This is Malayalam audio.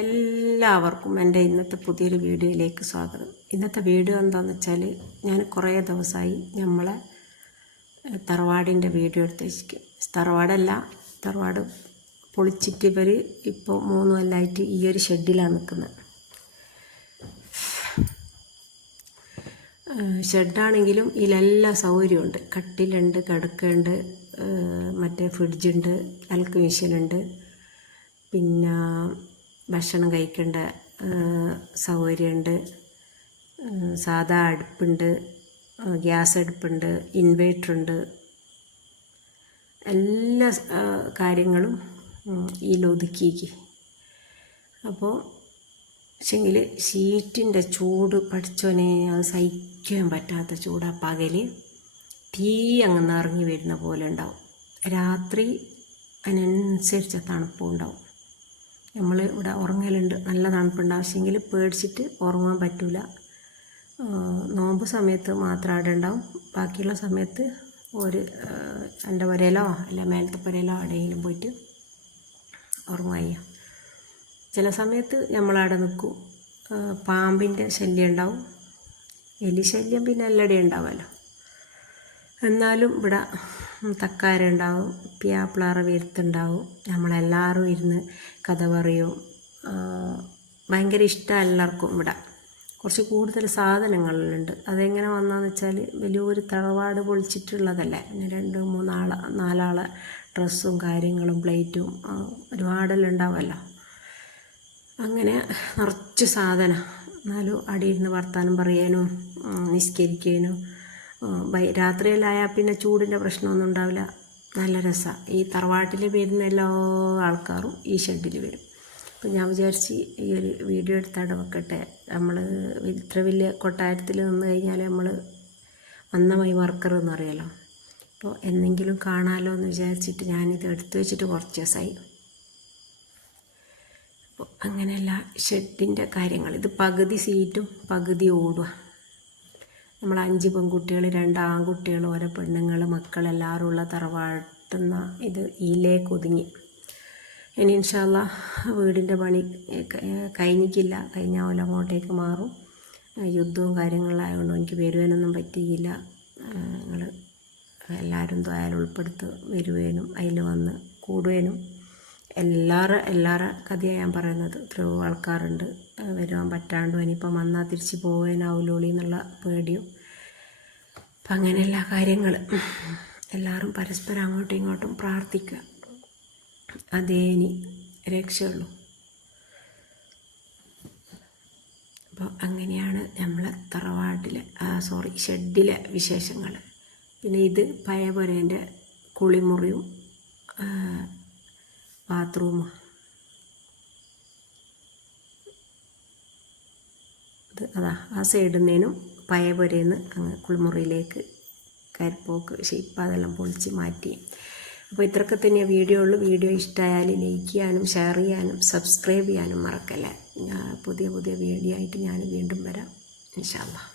എല്ലാവർക്കും എൻ്റെ ഇന്നത്തെ പുതിയൊരു വീഡിയോയിലേക്ക് സ്വാഗതം. ഇന്നത്തെ വീഡിയോ എന്താണെന്ന് വെച്ചാൽ, ഞാൻ കുറേ ദിവസമായി നമ്മളെ തറവാടിൻ്റെ വീഡിയോ എടുത്ത് വെച്ചിരിക്കും. തറവാട് പൊളിച്ചിട്ട് ഇവർ ഇപ്പോൾ 3 കൊല്ലമായിട്ട് ഈ ഒരു ഷെഡിലാണ് നിൽക്കുന്നത്. ഷെഡാണെങ്കിലും ഇതിലെല്ലാ സൗകര്യമുണ്ട്. കട്ടിലുണ്ട്, കിടക്കുണ്ട്, മറ്റേ ഫ്രിഡ്ജുണ്ട്, അലക്ക് മെഷീനുണ്ട്, പിന്നെ ഭക്ഷണം കഴിക്കേണ്ട സൗകര്യമുണ്ട്, സാധാ അടുപ്പുണ്ട്, ഗ്യാസ് അടുപ്പുണ്ട്, ഇൻവേർട്ടറുണ്ട്. എല്ലാ കാര്യങ്ങളും ഇതിലൊതുക്കിക്ക്. അപ്പോൾ പക്ഷെങ്കിൽ ഷീറ്റിൻ്റെ ചൂട് പഠിച്ചോനെ, അത് സഹിക്കാൻ പറ്റാത്ത ചൂടാ. പകൽ തീ അങ്ങ് നിറങ്ങി വരുന്ന പോലെ ഉണ്ടാവും, രാത്രി അതിനനുസരിച്ച തണുപ്പും ഉണ്ടാവും. നമ്മൾ ഇവിടെ ഉറങ്ങലുണ്ട്, നല്ല തണുപ്പുണ്ടാവും. പക്ഷെങ്കിൽ പേടിച്ചിട്ട് ഉറങ്ങാൻ പറ്റില്ല. നോമ്പ് സമയത്ത് മാത്രം അവിടെ ഉണ്ടാവും. ബാക്കിയുള്ള സമയത്ത് ഒരു എൻ്റെ പുരയിലോ അല്ല മേലത്തെ പുരയിലോ എവിടെയെങ്കിലും പോയിട്ട് ഉറങ്ങുക. ചില സമയത്ത് നമ്മളവിടെ നിൽക്കും. പാമ്പിൻ്റെ ശല്യം ഉണ്ടാവും, എലി ശല്യം പിന്നെ എല്ലായിടെയും ഉണ്ടാവുമല്ലോ. എന്നാലും ഇവിടെ തക്കാര ഉണ്ടാവും, പിയാപ്പിളാറ വിരുത്തുണ്ടാവും. നമ്മളെല്ലാവരും ഇരുന്ന് കഥ പറയും. ഭയങ്കര ഇഷ്ടമാണ് എല്ലാവർക്കും. ഇവിടെ കുറച്ച് കൂടുതൽ സാധനങ്ങളുണ്ട്. അതെങ്ങനെ വന്നതെന്ന് വെച്ചാൽ, വലിയൊരു തറവാട് പൊളിച്ചിട്ടുള്ളതല്ലേ. പിന്നെ 2-3 4 ഡ്രസ്സും കാര്യങ്ങളും പ്ലേറ്റും ഒരുപാടെല്ലാം ഉണ്ടാവുമല്ലോ. അങ്ങനെ നിറച്ച് സാധനം. എന്നാലും അടിയിരുന്ന് വർത്താനം പറയാനും നിസ്കരിക്കാനും. രാത്രിയിലായാൽ പിന്നെ ചൂടിൻ്റെ പ്രശ്നമൊന്നും ഉണ്ടാവില്ല, നല്ല രസമാണ്. ഈ തറവാട്ടിൽ വരുന്ന എല്ലാ ആൾക്കാരും ഈ ഷെഡിൽ വരും. അപ്പം ഞാൻ വിചാരിച്ച് ഈ ഒരു വീഡിയോ എടുത്താടെ വെക്കട്ടെ. നമ്മൾ ഇത്ര വലിയ കൊട്ടാരത്തിൽ നിന്ന് കഴിഞ്ഞാൽ നമ്മൾ അന്നമായി വർക്കർ എന്നറിയാലോ. അപ്പോൾ എന്തെങ്കിലും കാണാമല്ലോ എന്ന് വിചാരിച്ചിട്ട് ഞാനിത് എടുത്തു വെച്ചിട്ട് കുറച്ച് ദിവസമായി. അപ്പോൾ അങ്ങനെയല്ല ഷെഡിൻ്റെ കാര്യങ്ങൾ. ഇത് പകുതി സീറ്റും പകുതി ഓടുക. നമ്മൾ 5 പെൺകുട്ടികൾ, 2 ആൺകുട്ടികൾ, ഓരോ പെണ്ണുങ്ങൾ, മക്കളെല്ലാവരും ഉള്ള തറവാട്ടുന്ന ഇത് ഇതിലേക്ക് ഒതുങ്ങി. ഇനി ഇൻഷാ അല്ലാഹ് വീടിൻ്റെ പണി കഴിഞ്ഞിട്ടില്ല. കഴിഞ്ഞ പോലെ അങ്ങോട്ടേക്ക് മാറും. യുദ്ധവും കാര്യങ്ങളായതുകൊണ്ട് എനിക്ക് വരുവാനൊന്നും പറ്റിയില്ല. നിങ്ങൾ എല്ലാവരും ദ്വാരയിൽ ഉൾപ്പെടുത്ത് വരുവാനും അതിൽ വന്ന് കൂടുവാനും. എല്ലാവരുടെ കഥയാണ് ഞാൻ പറയുന്നത്. എത്രയോ ആൾക്കാരുണ്ട് വരുവാൻ പറ്റാണ്ടും ഇനിയിപ്പം വന്നാൽ തിരിച്ച് പോകാനാവില്ലോളി എന്നുള്ള പേടിയും. അപ്പം അങ്ങനെ എല്ലാ കാര്യങ്ങൾ എല്ലാവരും പരസ്പരം അങ്ങോട്ടും ഇങ്ങോട്ടും പ്രാർത്ഥിക്കുക. അതേ ഇനി രക്ഷയുള്ളൂ. അപ്പോൾ അങ്ങനെയാണ് നമ്മളെ തറവാട്ടിലെ ഷെഡിലെ വിശേഷങ്ങൾ. പിന്നെ ഇത് പഴയ പുരേൻ്റെ കുളിമുറിയും ബാത്റൂമും. അതാ ആ സൈഡിൽ നിന്നും പഴയ പുരയിൽ അങ്ങ് കുളിമുറിയിലേക്ക് കയറിപ്പോക്ക്. പക്ഷേ ഇപ്പം അതെല്ലാം പൊളിച്ച് മാറ്റി. അപ്പോൾ ഇത്രയൊക്കെ തന്നെയാണ് വീഡിയോ ഉള്ളൂ. വീഡിയോ ഇഷ്ടമായാൽ ലൈക്ക് ചെയ്യാനും ഷെയർ ചെയ്യാനും സബ്സ്ക്രൈബ് ചെയ്യാനും മറക്കല്ലേ. പുതിയ വീഡിയോ ആയിട്ട് ഞാൻ വീണ്ടും വരാം ഇൻഷാ അല്ലാഹ്.